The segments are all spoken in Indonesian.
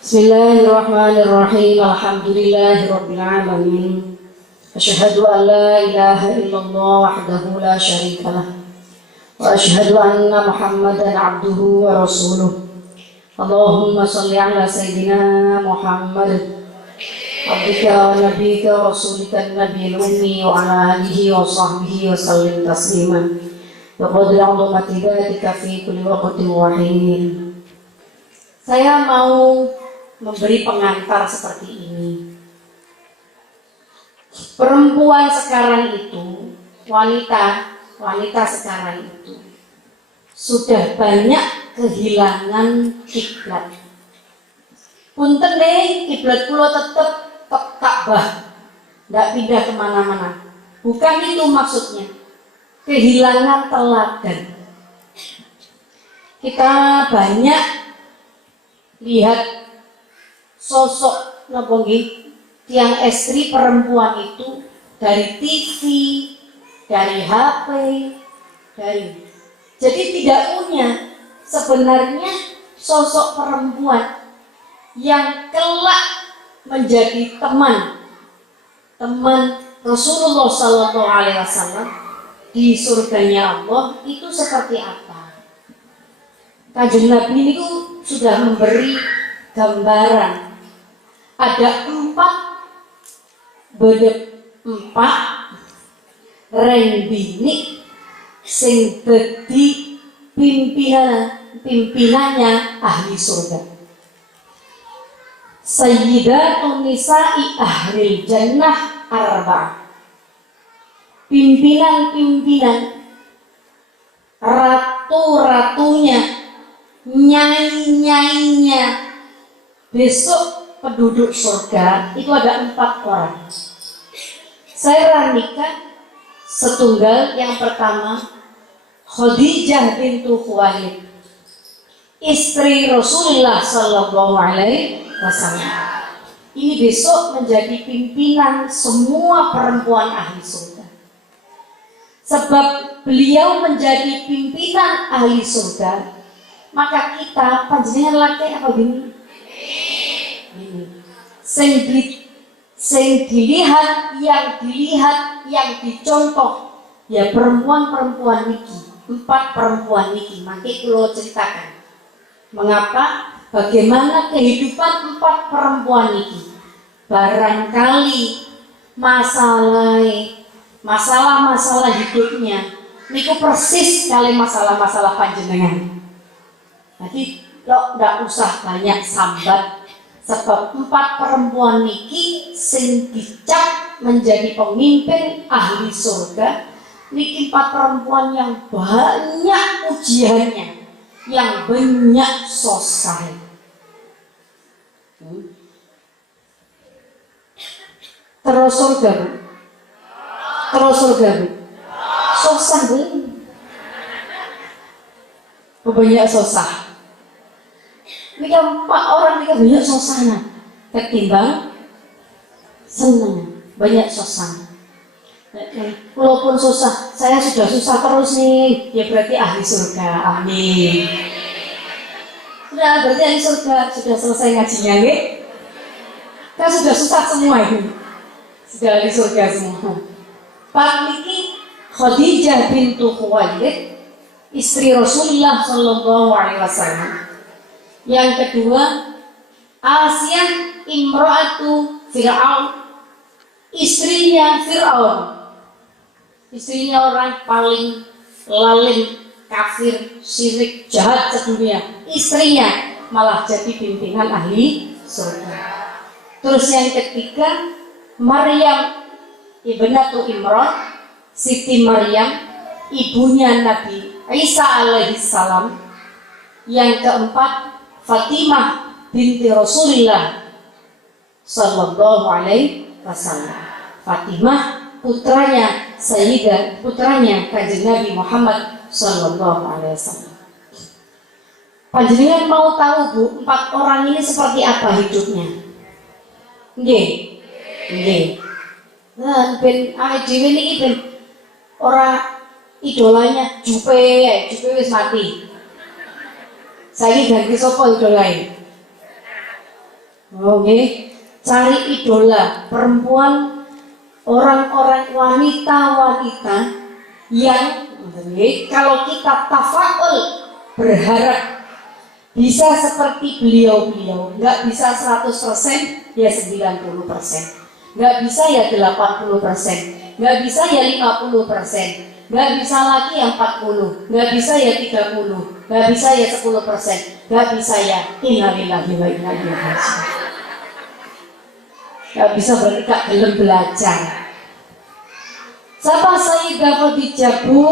Bismillahirrahmanirrahim. Alhamdulillahirabbil alamin. Asyhadu an la ilaha illallah wahdahu la syarikalah. Wa asyhadu anna Muhammadan abduhu wa rasuluh. Allahumma shalli ala sayyidina Muhammad abdika wa nabiyyika wa rasulika nabiyil ummi wa ala alihi wa sahbihi wa sallim tasliman. Wa qadri 'azamati dzatika fi kulli waqtin wa hin. Saya mau memberi pengantar seperti ini. Perempuan sekarang itu, wanita sekarang itu sudah banyak kehilangan kiblat. Punten deh, kiblat kula tetep Ka'bah, nggak pindah kemana-mana. Bukan itu maksudnya. Kehilangan teladan. Kita banyak lihat sosok tiang estri perempuan itu dari TV, dari HP, jadi tidak punya sebenarnya sosok perempuan yang kelak menjadi teman Rasulullah SAW di surganya Allah itu seperti apa. Kanjeng Nabi itu sudah memberi gambaran. Ada 4 reng bini sing dadi pimpinannya ahli surga. Sayyidatun nisa'i ahlil jannah arba'ah. Pimpinan-pimpinan, ratu-ratunya, nyai-nyainya besok penduduk surga itu ada 4 orang. Saya rangnikan setunggal. Yang pertama, Khadijah bintu Khuwailid, istri Rasulullah Sallallahu Alaihi Wasallam. Ini besok menjadi pimpinan semua perempuan ahli surga. Sebab beliau menjadi pimpinan ahli surga, maka kita panjenengan laki apa bini? Sing dilihat, yang dicontoh ya perempuan-perempuan niki, 4 perempuan niki. Mangke kula ceritakan mengapa, bagaimana kehidupan 4 perempuan niki. Barangkali masalah hidupnya niku persis kali masalah-masalah panjenengan. Jadi lo ndak usah banyak sambat, sebab 4 perempuan niki sing dicap menjadi pemimpin ahli surga niki 4 perempuan yang banyak ujiannya, yang banyak sosai. Terus surga bu, sosah bu, banyak sosah. Ini 4 orang ini banyak sosana ketimbang senang, banyak sosana. Walaupun susah, saya sudah susah terus nih, ya berarti ahli surga. Amin. Sudah berarti ahli surga, sudah selesai ngajinya nih. Kan sudah susah semua ini, sudah ahli surga semua. Pak niki Khadijah bintu Khuwailid, istri Rasulullah Sallallahu Alaihi Wasallam. Yang kedua, Asiyah imra'atu Fir'aun, istrinya Fir'aun, istrinya orang paling lalim, kafir, syirik, jahat sedunia. Istrinya malah jadi pimpinan ahli surga. Terus yang ketiga, Maryam ibnatu Imran, Siti Maryam, ibunya Nabi Isa alaihissalam. Yang keempat, Fatimah binti Rasulullah Sallallahu Alaihi Wasallam. Fatimah putranya kanjeng Nabi Muhammad Sallallahu Alaihi Wasallam. Panjenengan mau tahu bu, 4 orang ini seperti apa hidupnya? Nggih. Nah, ben awake dhewe niki ben ora idolanya Jupe wis mati. Saiki ganti sapa idolae? Oke, cari idola perempuan, orang-orang wanita-wanita yang kalau kita tafaul berharap bisa seperti beliau-beliau, nggak bisa 100% ya 90%, nggak bisa ya 80%, nggak bisa ya 50%, nggak bisa lagi ya 40, nggak bisa ya 30, nggak bisa ya 10%, nggak bisa ya innalillahi wa inna ilaihi raji'un. Nggak bisa berarti gak belum belajar. Siapa Sayyidah Khadijah Bu?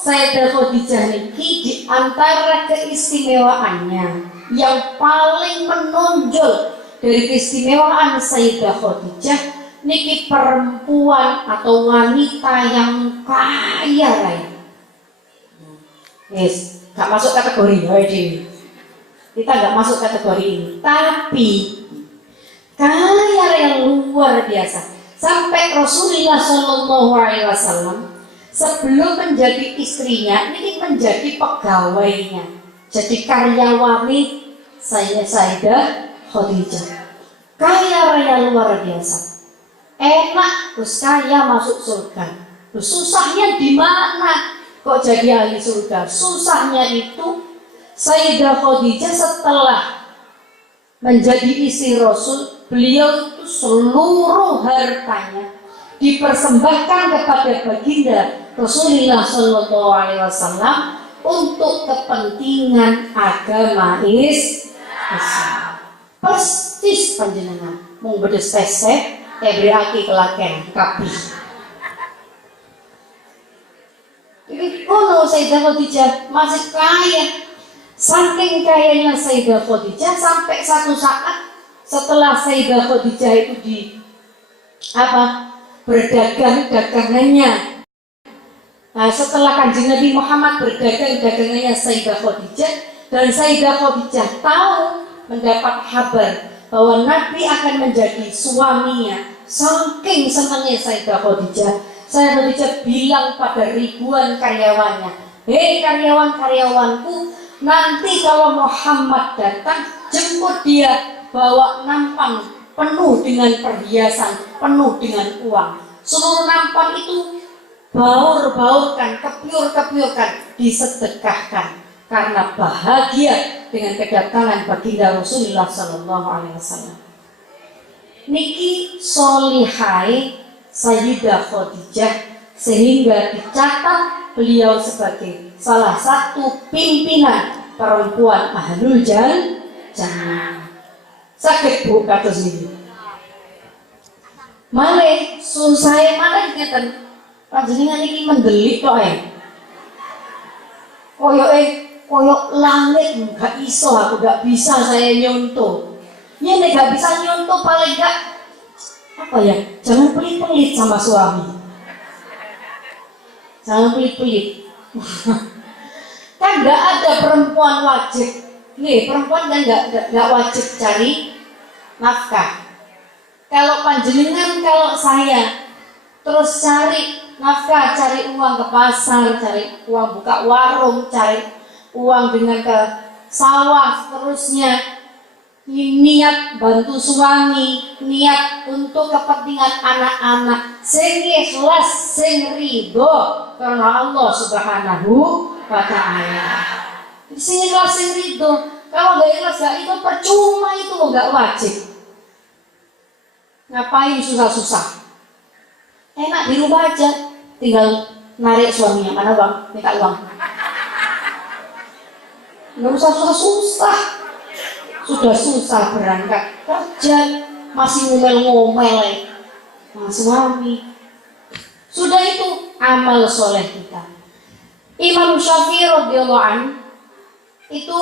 Sayyidah Khadijah niki di antara keistimewaannya yang paling menonjol dari keistimewaan Sayyidah Khadijah niki perempuan atau wanita yang kaya raya. Yes, gak masuk kategori ini. Kita gak masuk kategori ini, tapi kaya yang luar biasa. Sampai Rasulullah Shallallahu Alaihi Wasallam sebelum menjadi istrinya ini menjadi pegawainya, jadi karyawani Sayyidah Khadijah. Kaya raya luar biasa, enak, terus kaya masuk surga. Terus susahnya di mana kok jadi ahli surga? Susahnya itu Sayyidah Khadijah setelah menjadi istri Rasul, beliau itu seluruh hartanya dipersembahkan kepada baginda Rasulullah Shallallahu Alaihi Wasallam untuk kepentingan agama Islam. Persis panjenengan mung bedes pesek ebriaki kelaken kabih. Jadi kono Sayyidah Khadijah masih kaya. Saking kayanya Sayyidah Khadijah sampai satu saat setelah Sayyidah Khadijah itu berdagang dagangannya. Nah, setelah Kanjeng Nabi Muhammad berdagang dagangannya Sayyidah Khadijah, dan Sayyidah Khadijah tahu mendapat kabar bahwa Nabi akan menjadi suaminya. Saking senangnya Sayyidah Khadijah bilang pada ribuan karyawannya, "Hei karyawan-karyawanku, nanti kalau Muhammad datang, jemput dia, bawa nampan penuh dengan perhiasan, penuh dengan uang. Seluruh nampan itu baur-baurkan, kepiur-kepiurkan, disedekahkan, karena bahagia dengan kedatangan baginda Rasulullah Sallallahu Alaihi Wasallam." Niki solihai Sayyidah Khadijah sehingga dicatat beliau sebagai salah satu pimpinan perempuan ahlul jannah. Sakit Bu kados niki. Malih susah malih ngeten. Panjenengan iki mendelik kok koyok langit gak iso, aku gak bisa saya nyontoh. Ini gak bisa nyontoh, paling gak jangan pelit-pelit sama suami. Jangan pelit-pelit. Kan gak ada perempuan wajib. Nih, perempuan kan gak wajib cari nafkah. Kalau panjenengan, kalau saya terus cari nafkah, cari uang ke pasar, cari uang buka warung, cari uang dengan ke sawah, seterusnya, niat bantu suami, niat untuk kepentingan anak-anak, sing ikhlas, sing ridho karena Allah Subhanahu wa Ta'ala. Sing ikhlas, sing ridho. Kalau gak ikhlas, gak itu percuma, itu gak wajib. Ngapain susah-susah? Enak di rumah aja, tinggal narik suaminya, mana bang, minta uang. Nggak usah susah-susah. Sudah susah berangkat kerja, masih ngomel-ngomel sama suami. Sudah itu amal soleh kita. Imam Syafi'i radhiyallahu anhu itu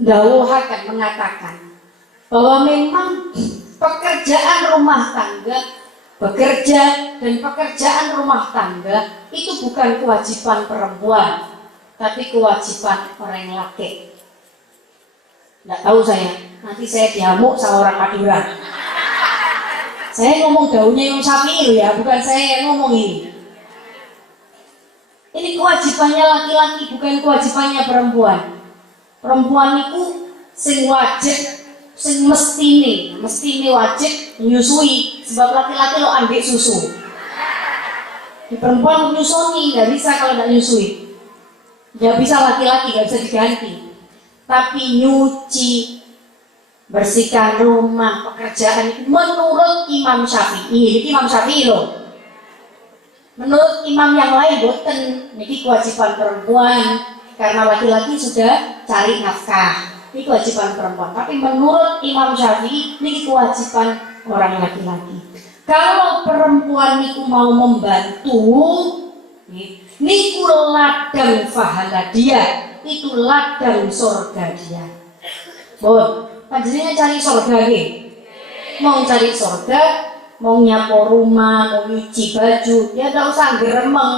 dawuhaken, mengatakan bahwa memang pekerjaan rumah tangga, bekerja dan pekerjaan rumah tangga itu bukan kewajiban perempuan, tapi kewajiban orang laki. Nggak tahu saya, nanti saya diamuk sama orang Madura. Saya ngomong daunnya Imam Syafi'i ya, bukan saya yang ngomong ini. Ini kewajibannya laki-laki, bukan kewajibannya perempuan. Perempuan itu sing wajib sing mestine wajib menyusui, sebab laki-laki lo ambil susu. Di perempuan menyusui nggak bisa kalau nggak nyusui, nggak bisa laki-laki, nggak bisa diganti. Tapi nyuci, bersihkan rumah, pekerjaan itu menurut Imam Syafi'i. Ini Imam Syafi'i loh. Menurut imam yang lain boten, ini kewajiban perempuan karena laki-laki sudah cari nafkah. Ini kewajiban perempuan. Tapi menurut Imam Syafi'i ini kewajiban orang laki-laki. Kalau perempuan niku mau membantu, niku ladang pahala dia, itu ladang surga dia. Bon, panjenengan cari surga nggih? Mau cari surga, mau nyapo rumah, mau nyuci baju, ya enggak usah geremeng.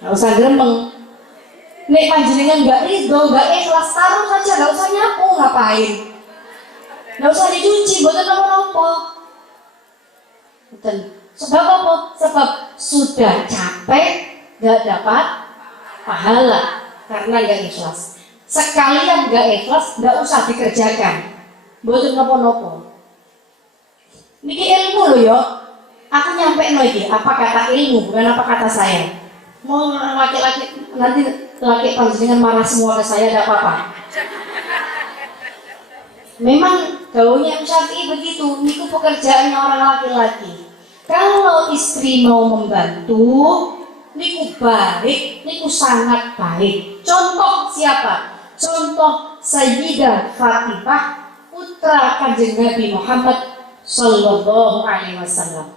Enggak usah geremeng. Nek panjenengan enggak ridho, enggak ikhlas, taruh saja, enggak usah nyapu, ngapain? Enggak usah dicuci, mboten napa-napa. Mboten. Sebab apa? Sebab sudah capek enggak dapat pahala karena enggak ikhlas. Sekalian enggak ikhlas, enggak usah dikerjakan. Mboten napa-napa. Niki ilmu loh ya. Aku nyampe iki, apa kata ilmu, bukan apa kata saya. Mau laki-laki nanti laki panjenengan marah semua ke saya, tidak apa-apa. Memang gaulnya Syafi'i begitu, itu pekerjaannya orang laki-laki. Kalau istri mau membantu, niku baik, niku sangat baik. Contoh siapa? Contoh Sayyidah Fatimah, putra Kanjeng Nabi Muhammad Sallallahu Alaihi Wasallam.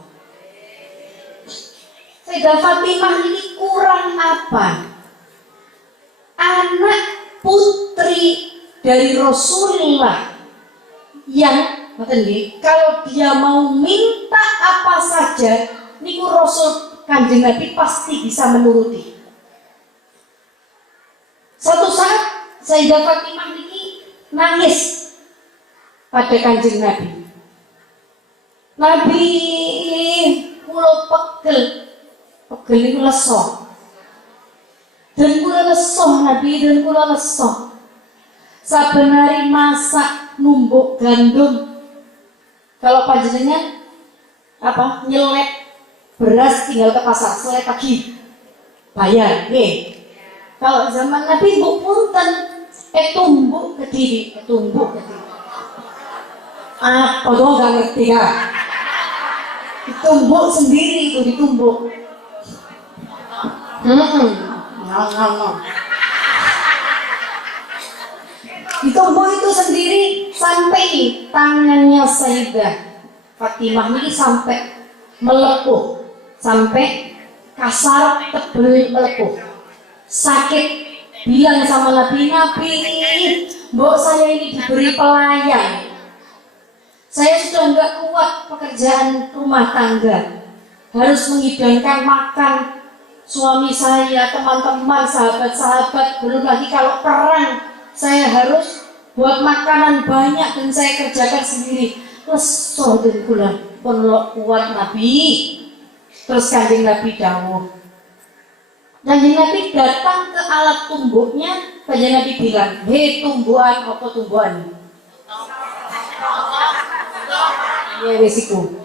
Sayyidah Fatimah ini kurang apa? Anak putri dari Rasulullah yang kalau dia mau minta apa saja, niku Rasul Kanjeng Nabi pasti bisa menuruti. Suatu saat Sayyidah Fatimah ini nangis pada Kanjeng Nabi. Nabi kula pegel itu leso. Dan kula leso Nabi, dan kula leso. Saben hari masak numbuk gandum. Kalau panjenengan nyelek beras tinggal ke pasar selek pagi bayar, nggih. Kalau zaman Nabi mbok punten tumbuk kediri, tumbuk kediri. Padahal nggak ngerti kan? Ditumbuk sendiri itu ditumbuk. Ditumbuk itu sendiri sampai tangannya Sayyidah Fatimah ini sampai melepuh, sampai kasar tebel melepuh. Sakit, bilang sama Nabi, mbok saya ini diberi pelayan. Saya sudah nggak kuat pekerjaan rumah tangga, harus menghidangkan makan suami saya, teman-teman, sahabat-sahabat, belum lagi kalau perang saya harus buat makanan banyak dan saya kerjakan sendiri. Leso dan kula pun kuat Nabi. Terus Kanjeng Nabi dawuh. Kanjeng Nabi datang ke alat tumbuknya, Kanjeng Nabi bilang, "Hei tumbuhan, apa tumbuhan?" Ya resiko.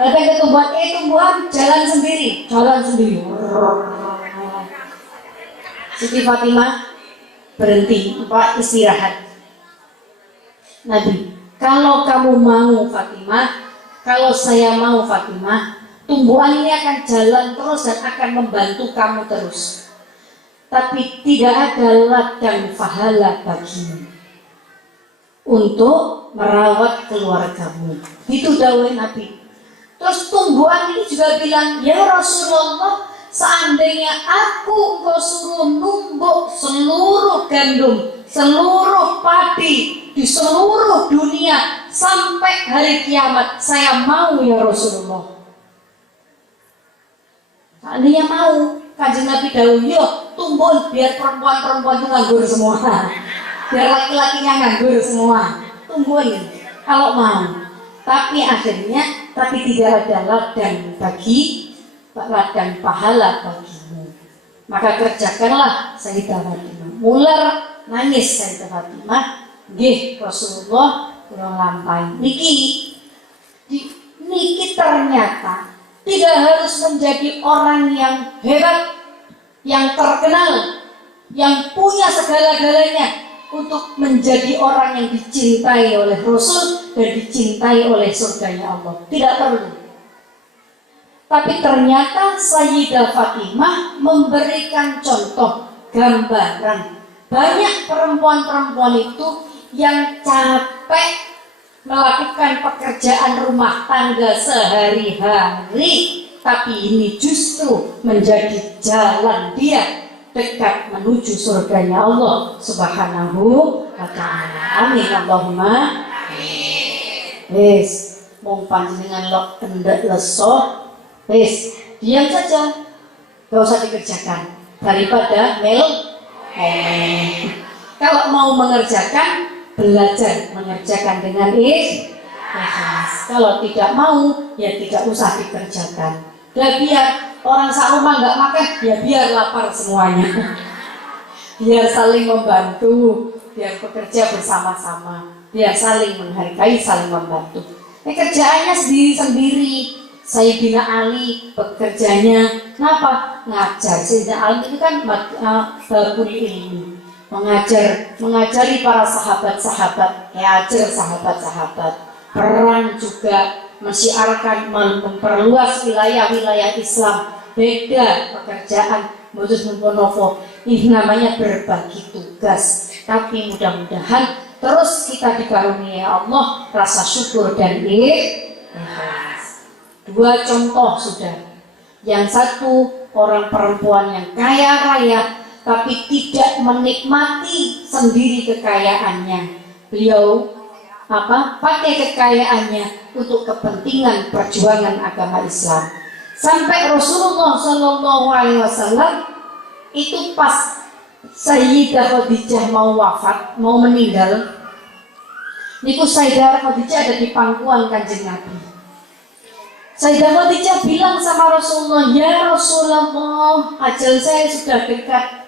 Datang ke tumbuhan, tumbuhan jalan sendiri. Siti Fatimah berhenti, istirahat. Nabi, kalau kamu mau Fatimah, kalau saya mau Fatimah, tumbuhan ini akan jalan terus dan akan membantu kamu terus. Tapi tidak ada ladang pahala bagimu untuk merawat keluargamu. Itu dawuh Nabi. Terus tumbuhan ini juga bilang, ya Rasulullah, seandainya aku engkau suruh numbuk seluruh gandum, seluruh padi di seluruh dunia sampai hari kiamat, saya mau ya Rasulullah. Seandainya mau, Kanjeng Nabi dawuh, yo tumbuk biar perempuan-perempuan itu nganggur semua, biar laki-lakinya nganggur semua, tungguin kalau mau. Tapi akhirnya, tidak ada ladang pahala bagimu. Maka kerjakanlah Sayyidah Fatimah. Mular nangis Sayyidah Fatimah. Nggih Rasulullah kula lampahi. Niki ternyata tidak harus menjadi orang yang hebat, yang terkenal, yang punya segala-galanya untuk menjadi orang yang dicintai oleh Rasul dan dicintai oleh surganya Allah. Tidak perlu. Tapi ternyata Sayyidah Fatimah memberikan contoh, gambaran. Banyak perempuan-perempuan itu yang capek melakukan pekerjaan rumah tangga sehari-hari, tapi ini justru menjadi jalan dia dekat menuju surganya Allah Subhanahu wa ta'ala. Amin Allahumma amin. Wis, mung panjenengan lok kendek leso, wis diam saja, gak usah dikerjakan daripada kalau mau mengerjakan, belajar mengerjakan dengan ikhlas. Kalau tidak mau, ya tidak usah dikerjakan. Ya biar orang serumah nggak makan, ya biar lapar semuanya. Biar saling membantu, biar bekerja bersama-sama, biar saling menghargai, saling membantu. Kerjaannya sendiri-sendiri. Sayyidina Ali bekerjanya kenapa? Ngajar. Sayyidina Ali itu kan babul ilmi, mengajari para sahabat-sahabat, ajar sahabat-sahabat. Perang juga mensiarkan, memperluas wilayah-wilayah Islam. Beda pekerjaan modus memponovo. Ini namanya berbagi tugas. Tapi mudah-mudahan terus kita dikaruniai Allah rasa syukur dan ikhlas. Dua contoh sudah. Yang satu orang perempuan yang kaya raya tapi tidak menikmati sendiri kekayaannya. Beliau pakai kekayaannya untuk kepentingan perjuangan agama Islam. Sampai Rasulullah SAW itu pas Sayyidah Khadijah mau wafat, mau meninggal, niku Sayyidah Khadijah ada di pangkuan Kanjeng Nabi. Sayyidah Khadijah bilang sama Rasulullah, ya Rasulullah, ajal saya sudah dekat.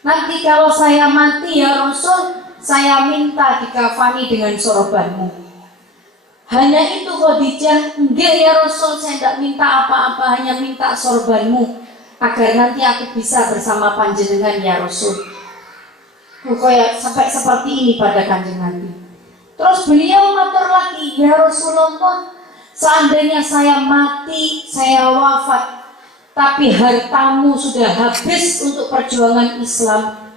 Nanti kalau saya mati ya Rasul, saya minta dikafani dengan sorbanmu. Hanya itu Khadijah, enggak ya Rasul, saya tidak minta apa-apa, hanya minta sorbanmu agar nanti aku bisa bersama panjenengan ya Rasul. Kayak sampai seperti ini pada Kanjeng Nabi. Terus beliau matur lagi, ya Rasulullah, seandainya saya mati, saya wafat, tapi hartamu sudah habis untuk perjuangan Islam,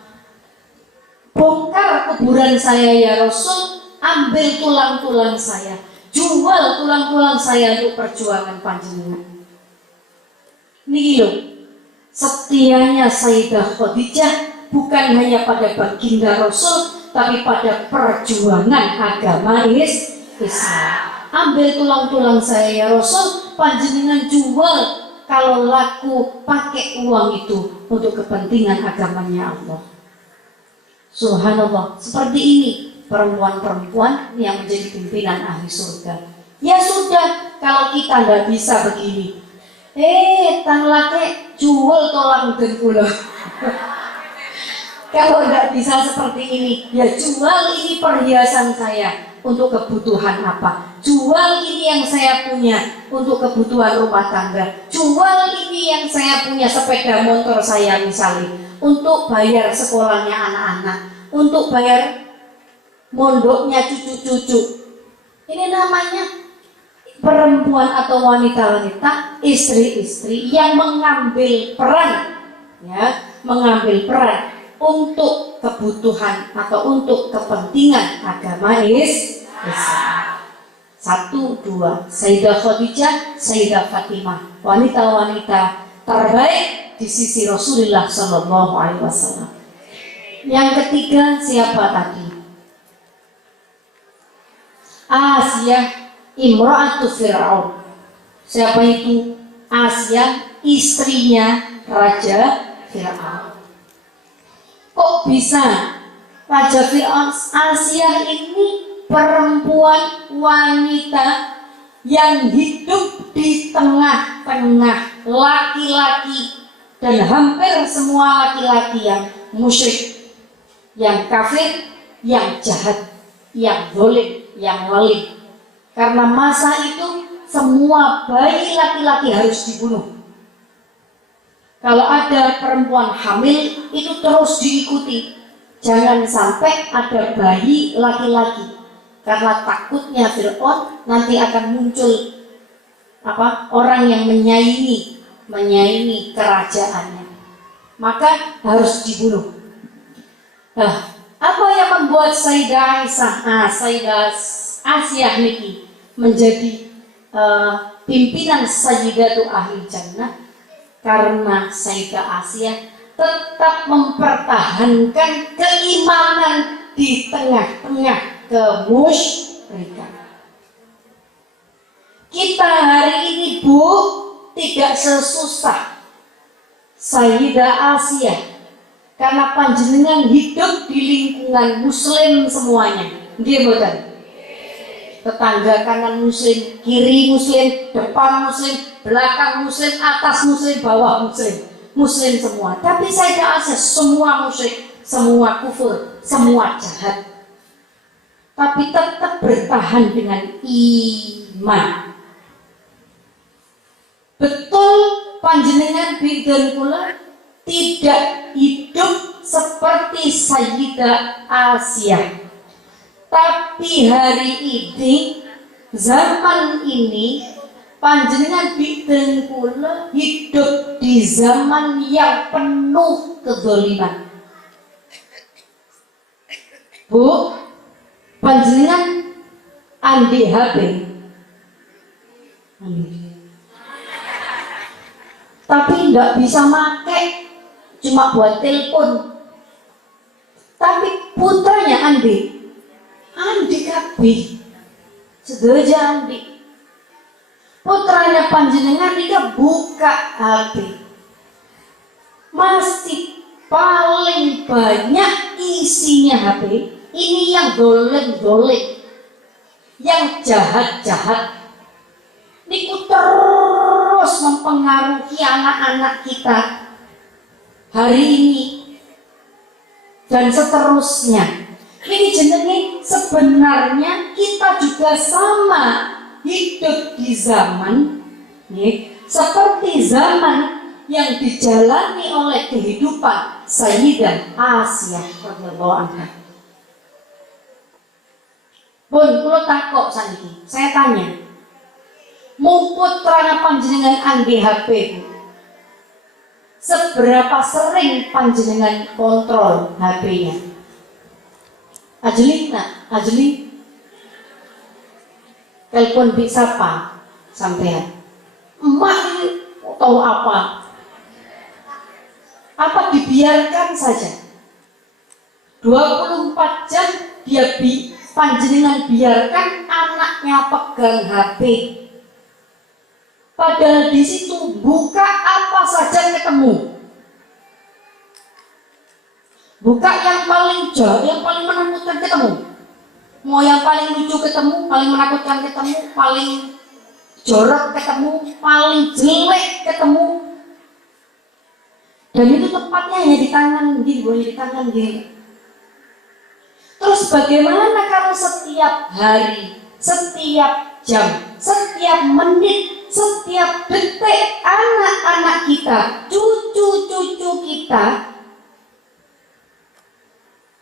bongkar kuburan saya ya Rasul, ambil tulang-tulang saya, jual tulang-tulang saya untuk perjuangan panjenengan. Niki loh, setianya Sayyidah Khadijah bukan hanya pada baginda Rasul, tapi pada perjuangan agama Islam. Ambil tulang-tulang saya ya Rasul, panjenengan jual, kalau laku pakai uang itu untuk kepentingan agamanya Allah. Subhanallah, seperti ini perempuan-perempuan yang menjadi pimpinan ahli surga. Ya sudah, kalau kita nggak bisa begini, tan lake jual tulang dan kula. Kalau nggak bisa seperti ini, ya jual ini perhiasan saya untuk kebutuhan apa? Jual ini yang saya punya untuk kebutuhan rumah tangga. Jual ini yang saya punya, sepeda motor saya misalnya, untuk bayar sekolahnya anak-anak, untuk bayar mondoknya cucu-cucu. Ini namanya perempuan atau wanita-wanita, istri-istri yang mengambil peran, ya, mengambil peran untuk kebutuhan atau untuk kepentingan agama Islam. Satu, dua, Sayyidah Khadijah, Sayyidah Fatimah, wanita-wanita terbaik di sisi Rasulullah SAW. Yang ketiga siapa tadi? Asiyah Imra'atu Fir'aun. Siapa itu? Asiyah, istrinya Raja Fir'aun. Kok bisa Raja Fir'aun? Asiyah ini perempuan wanita yang hidup di tengah-tengah laki-laki dan hampir semua laki-laki yang musyrik, yang kafir, yang jahat, yang zalim, yang zalim. Karena masa itu semua bayi laki-laki harus dibunuh. Kalau ada perempuan hamil itu terus diikuti. Jangan sampai ada bayi laki-laki. Karena takutnya Fir'aun nanti akan muncul orang yang menyaingi kerajaannya. Maka harus dibunuh. Nah, apa yang membuat Sayyidah Asiyah niki menjadi pimpinan Sayyidatu Ahli Jannah? Karena Sayyidah Asiyah tetap mempertahankan keimanan di tengah-tengah kemusyrikan. Kita hari ini, Bu, tidak sesusah Sayyidah Asiyah karena panjenengan hidup di lingkungan muslim semuanya. Nggih mboten? Tetangga kanan muslim, kiri muslim, depan muslim, belakang muslim, atas muslim, bawah muslim, muslim semua. Tapi Sayyidah Asiyah semua musyrik, semua kufur, semua jahat, tapi tetap bertahan dengan iman. Betul panjenengan bidon kula tidak hidup seperti Sayyidah Asiyah. Tapi hari ini, zaman ini, panjenengan bidon kula hidup di zaman yang penuh kezaliman. Bu, panjenengan andi HP. Tapi nggak bisa make, cuma buat telepon. Tapi putranya andi kabeh, sedoja andi. Putranya panjenengan dia buka HP, masih paling banyak isinya HP. Ini yang dolem, yang jahat-jahat. Niku terus mempengaruhi anak-anak kita hari ini dan seterusnya. Ini jenenge sebenarnya kita juga sama hidup di zaman seperti zaman yang dijalani oleh kehidupan Sayyidah Asiyah radhiyallahu anha. Pun kula takok saniki, saya tanya, mumput terana panjenengan andi HP, seberapa sering panjenengan kontrol HP-nya? Ajli telepon bisa apa sampean? Emak ini tahu apa dibiarkan saja 24 jam dia panjenengan biarkan anaknya pegang HP, padahal di situ buka apa saja ketemu. Buka yang paling jauh, yang paling menakutkan ketemu. Mau yang paling lucu ketemu, paling menakutkan ketemu, paling jorok ketemu, paling jelek ketemu. Dan itu tempatnya hanya di tangan gini, boleh di tangan gini. Terus bagaimana kalau setiap hari, setiap jam, setiap menit, setiap detik anak-anak kita, cucu-cucu kita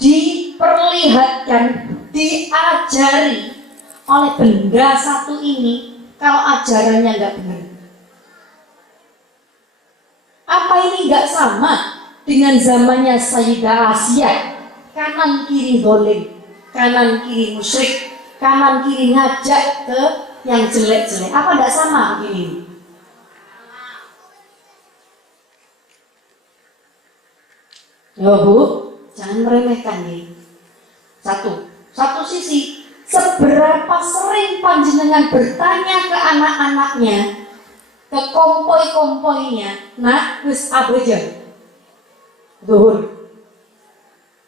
diperlihatkan, diajari oleh benda satu ini, kalau ajarannya nggak benar? Apa ini nggak sama dengan zamannya Sayyidah Asiyah? Kanan kiri zalim, kanan kiri musyrik, kanan kiri ngajak ke yang jelek-jelek. Apa nggak sama begini? Ya Bu, jangan meremehkan nih. Satu sisi, seberapa sering panjenengan bertanya ke anak-anaknya, ke kompoi-kompoinya, nak wis abeja zuhur,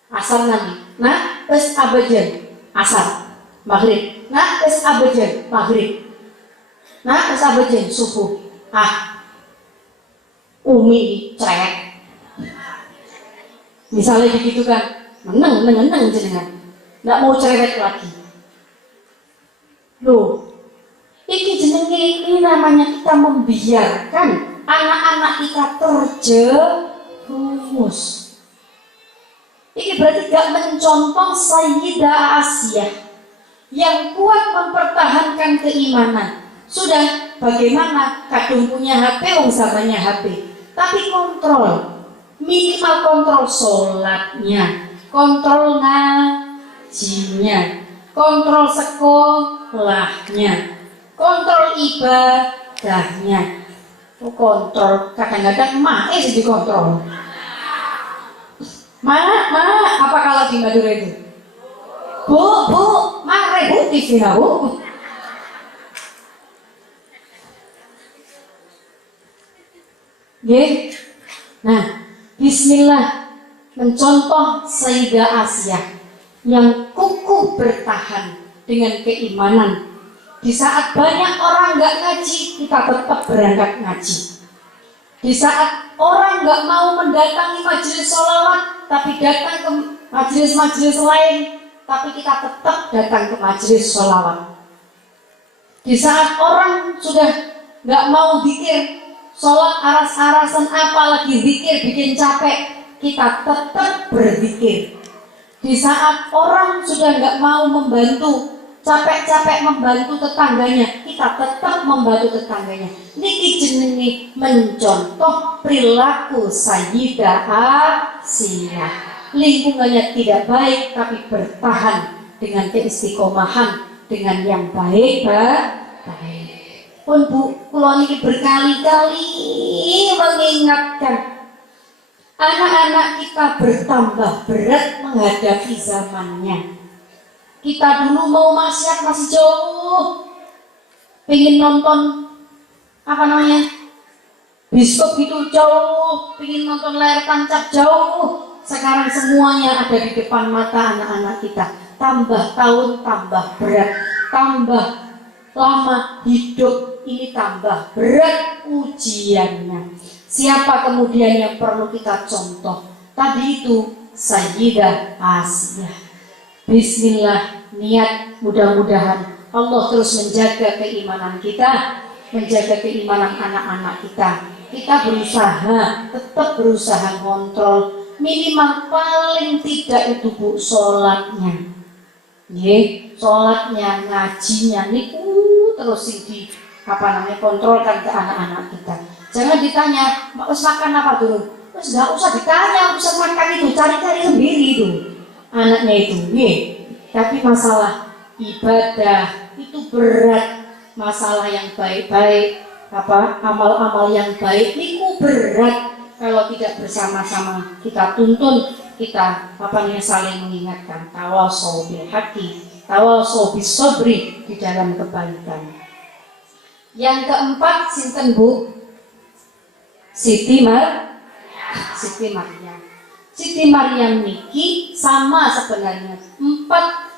asar nanti, nak wis abeja asar, maghrib, nak wis abeja maghrib, nak wis abeja subuh. Umi cerewet. Misalnya begitu kan, meneng jenengan, nggak mau cerewet lagi. Loh, ini namanya kita membiarkan anak-anak kita terjerumus. Ini berarti gak mencontoh Sayyidah Asiyah yang kuat mempertahankan keimanan. Sudah, bagaimana kadung punya HP, zamannya HP, tapi kontrol, minimal kontrol sholatnya, kontrol ngajinya, kontrol sekolahnya, kontrol ibadahnya. Kontrol kadang-kadang sih dikontrol. Mana apa kalau di Madura itu? Bu, mari Bu TV Bu. Nggih. Nah, bismillah mencontoh Sayyidah Asiyah yang kukuh bertahan dengan keimanan. Di saat banyak orang nggak ngaji, kita tetap berangkat ngaji. Di saat orang nggak mau mendatangi majelis sholawat, tapi datang ke majelis-majelis lain, tapi kita tetap datang ke majelis sholawat. Di saat orang sudah nggak mau zikir, sholat aras-arasan apalagi zikir bikin capek, kita tetap berzikir. Di saat orang sudah nggak mau membantu, capek-capek membantu tetangganya, kita tetap membantu tetangganya. Niki jenenge mencontoh perilaku Sayyidah Asiyah. Lingkungannya tidak baik tapi bertahan dengan keistiqomahan, dengan yang baik. Pun Bu, kula niki berkali-kali mengingatkan anak-anak kita bertambah berat menghadapi zamannya. Kita dulu mau maksiat masih jauh, pengen nonton bioskop itu jauh, pengen nonton layar tancap jauh. Sekarang semuanya ada di depan mata anak-anak kita. Tambah tahun tambah berat, tambah lama hidup ini tambah berat ujiannya. Siapa kemudian yang perlu kita contoh? Tadi itu Sayyidah Asiyah. Bismillah, niat mudah-mudahan Allah terus menjaga keimanan kita, menjaga keimanan anak-anak kita. Kita berusaha, tetap berusaha kontrol, minimal paling tidak itu Bu, sholatnya. Sholatnya, ngajinya, niku terus kontrolkan ke anak-anak kita. Jangan ditanya, "Mas makan apa dulu?" Terus nggak usah ditanya, usah makan itu, cari-cari sendiri itu. Anaknya itu, tapi masalah ibadah itu berat, masalah yang baik-baik, amal-amal yang baik itu berat. Kalau tidak bersama-sama kita tuntun, kita saling mengingatkan, tawasau bil haqqi, tawasau bis sabri di dalam kebaikan. Yang keempat, sinten Bu? Siti Maryam. Siti Maryam niki sama sebenarnya empat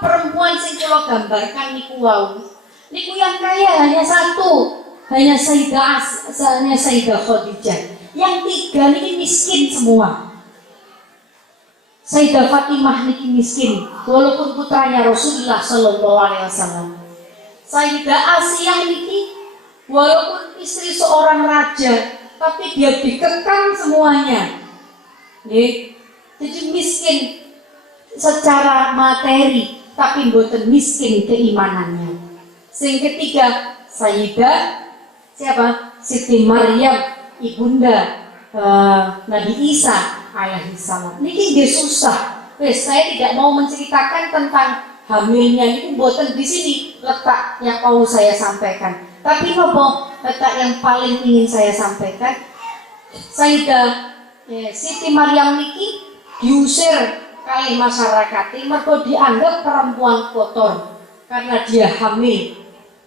perempuan sing kula gambarkan niku wau. Niku yang kaya hanya satu, hanya Sayyidah Khadijah. Yang tiga niki miskin semua. Sayyidah Fatimah niki miskin, walaupun putranya Rasulullah Shallallahu Alaihi Wasallam. Sayyidah Asiyah niki walaupun istri seorang raja, tapi dia dikekang semuanya. Jadi miskin secara materi, tapi mboten miskin keimanannya. Sing ketiga, Sayyidah Siti Maryam, ibunda Nabi Isa alaihissalam. Niki nggih susah. Saya tidak mau menceritakan tentang hamilnya, ini mboten di sini letak yang mau saya sampaikan. Tapi letak yang paling ingin saya sampaikan, Sayyidah Siti Maryam niki diusir kali masyarakat, mergo dianggap perempuan kotor karena dia hamil,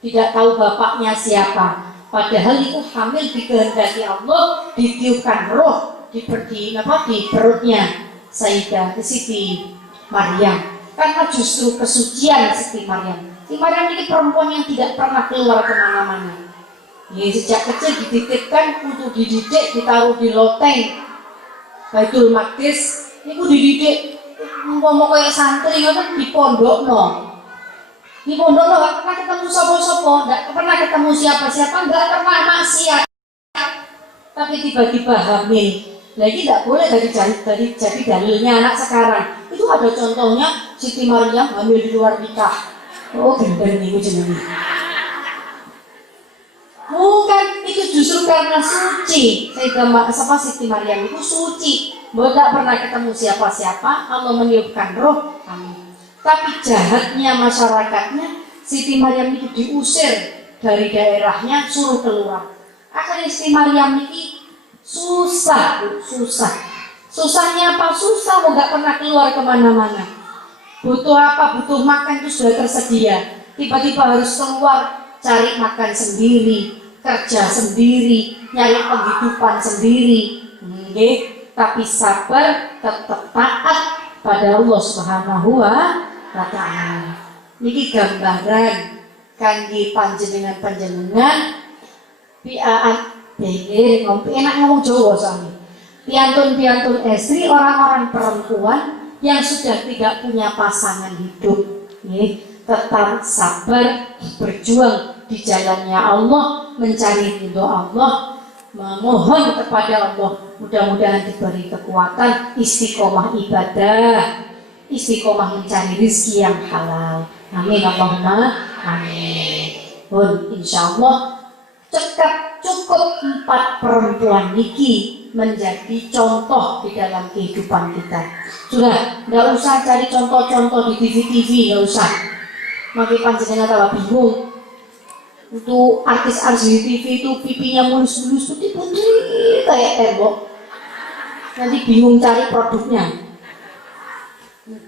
tidak tahu bapaknya siapa. Padahal itu hamil dikehendaki Allah, ditiupkan roh di perutnya Sayyidah Siti Maryam. Karena justru kesucian Siti Maryam. Siti Maryam ini perempuan yang tidak pernah keluar kemana-mana. Ya, sejak kecil dititipkan untuk dididik, ditaruh di loteng Baitul Maqdis, niku dididik umpama kaya santri ngoten di pondokno. Di pondokno gak pernah ketemu sapa-sapa, gak pernah ketemu siapa-siapa, gak pernah maksiat. Tapi tiba-tiba hamil. Lagi tidak boleh jadi dalilnya anak sekarang. Itu ada contohnya Siti Maryam hamil di luar nikah. Oh, gendeng niku jenenge. Bukan, itu justru karena suci. Siti Maryam itu suci. Tidak pernah ketemu siapa-siapa, Allah meniupkan roh. Amin. Tapi jahatnya masyarakatnya, Siti Maryam itu diusir dari daerahnya, suruh keluar. Akhirnya Siti Maryam ini susah. Susahnya apa? Susah, mau gak pernah keluar kemana-mana. Butuh apa? Butuh makan itu sudah tersedia. Tiba-tiba harus keluar cari makan sendiri, kerja sendiri, nyari penghidupan sendiri. Tapi sabar, tetap taat pada Allah Subhanahu wa Ta'ala. Niki gambaran kangge panjenengan piaan enak ngomong Jawa soalnya. Piantun-piantun istri, orang-orang perempuan yang sudah tidak punya pasangan hidup, tetap sabar, berjuang di jalannya Allah, mencari ridho Allah, memohon kepada Allah, mudah-mudahan diberi kekuatan, istiqomah ibadah, istiqomah mencari rezeki yang halal. Amin Allahumma amin. Insya Allah cukup 4 perempuan niki menjadi contoh di dalam kehidupan kita. Sudah, nggak usah cari contoh-contoh di TV-TV, nggak usah. Makin panjenengan tambah bingung. Untuk artis-artis di TV itu pipinya mulus-mulus putih-putih kayak tembok. Nanti bingung cari produknya.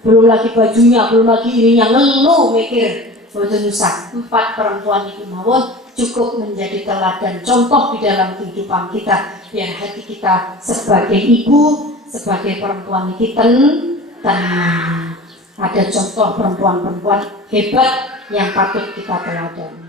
Belum lagi bajunya, belum lagi ininya, ngeluh mikir. Boten usah. 4 perempuan itu mawon cukup menjadi teladan contoh di dalam kehidupan kita, biar hati kita sebagai ibu, sebagai perempuan ini tenang. Ada contoh perempuan-perempuan hebat yang patut kita teladan.